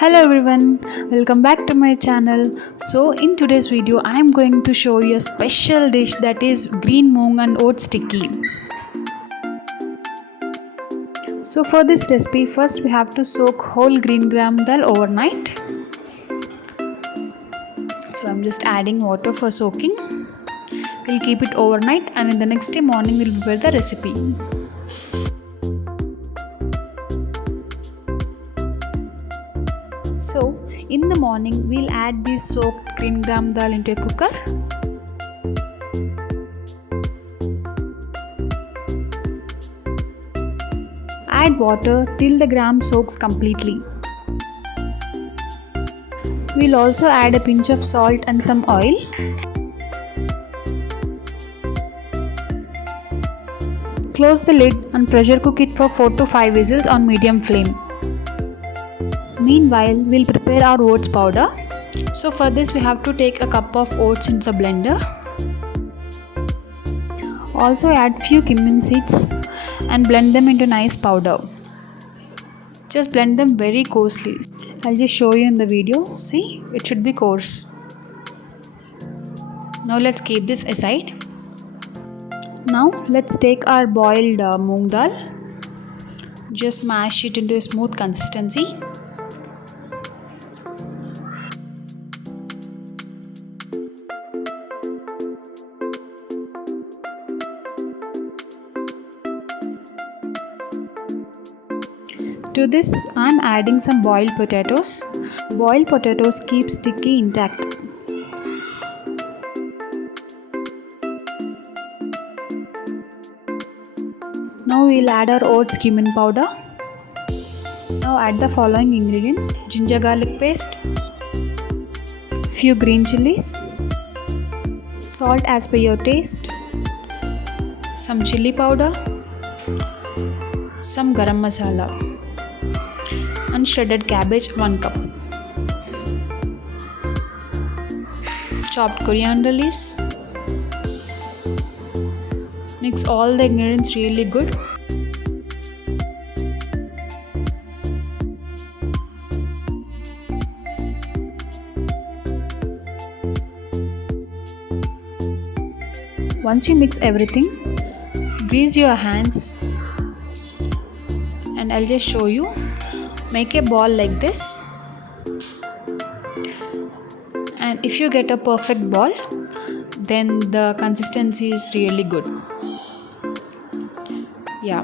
Hello everyone, welcome back to my channel. So in today's video I am going to show you a special dish, that is green moong and oats tikki. So for this recipe, first we have to soak whole green gram dal overnight. So I'm just adding water for soaking. We'll keep it overnight and in the next day morning we'll prepare the recipe. So in the morning we'll add this soaked green gram dal into a cooker. Add water till the gram soaks completely. We'll also add a pinch of salt and some oil. Close the lid and pressure cook it for 4 to 5 whistles on medium flame. Meanwhile, we'll prepare our oats powder. So for this we have to take a cup of oats into the blender. Also add few cumin seeds and blend them into nice powder. Just blend them very coarsely. I'll just show you in the video. See, it should be coarse. Now let's keep this aside. Now let's take our boiled moong dal. Just mash it into a smooth consistency. To this I am adding some boiled potatoes. Boiled potatoes keep sticky intact. Now we will add our oats cumin powder. Now add the following ingredients: ginger garlic paste, few green chilies, salt as per your taste, some chili powder, some garam masala, and shredded cabbage 1 cup. Chopped coriander leaves. Mix all the ingredients really good. Once you mix everything, grease your hands and I'll just show you. Make a ball like this, and if you get a perfect ball, then the consistency is really good. Yeah,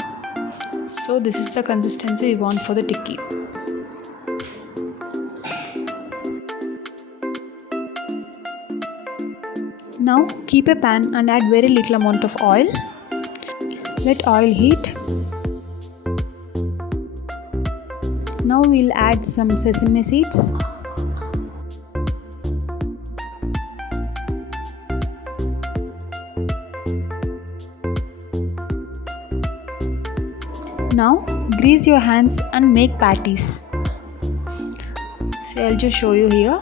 so this is the consistency we want for the tikki. Now keep a pan and add very little amount of oil. Let oil heat. Now we'll add some sesame seeds. Now grease your hands and make patties. See, I'll just show you here.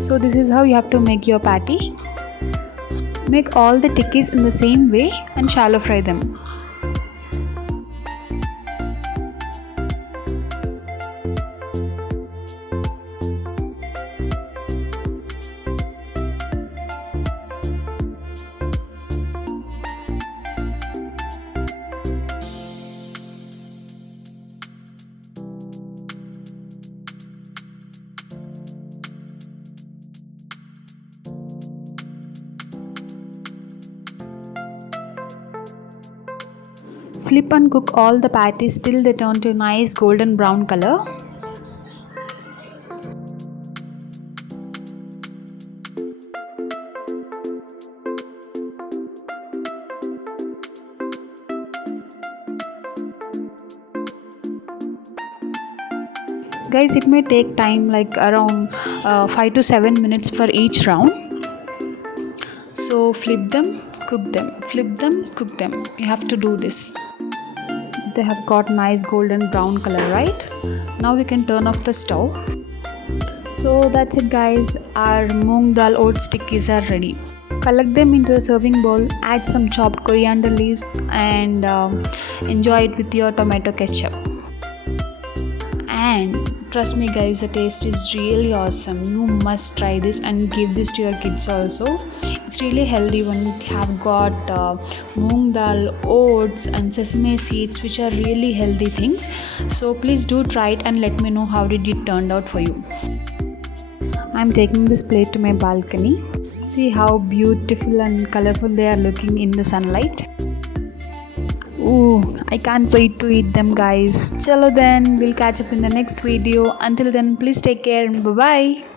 So this is how you have to make your patty. Make all the tikkis in the same way and shallow fry them. Flip and cook all the patties till they turn to a nice golden brown color. Guys, it may take time like around 5 to 7 minutes for each round. So flip them, cook them, flip them, cook them. You have to do this. They have got nice golden brown color, right? Now we can turn off the stove. So that's it guys, our moong dal oats tikkis are ready. Collect them into a serving bowl, add some chopped coriander leaves and enjoy it with your tomato ketchup. And trust me guys, the taste is really awesome. You must try this and give this to your kids also. It's really healthy when you have got moong dal, oats and sesame seeds, which are really healthy things. So please do try it and let me know how did it turned out for you. I'm taking this plate to my balcony. See how beautiful and colorful they are looking in the sunlight. Ooh, I can't wait to eat them guys. Chalo then, we'll catch up in the next video. Until then, please take care and bye bye.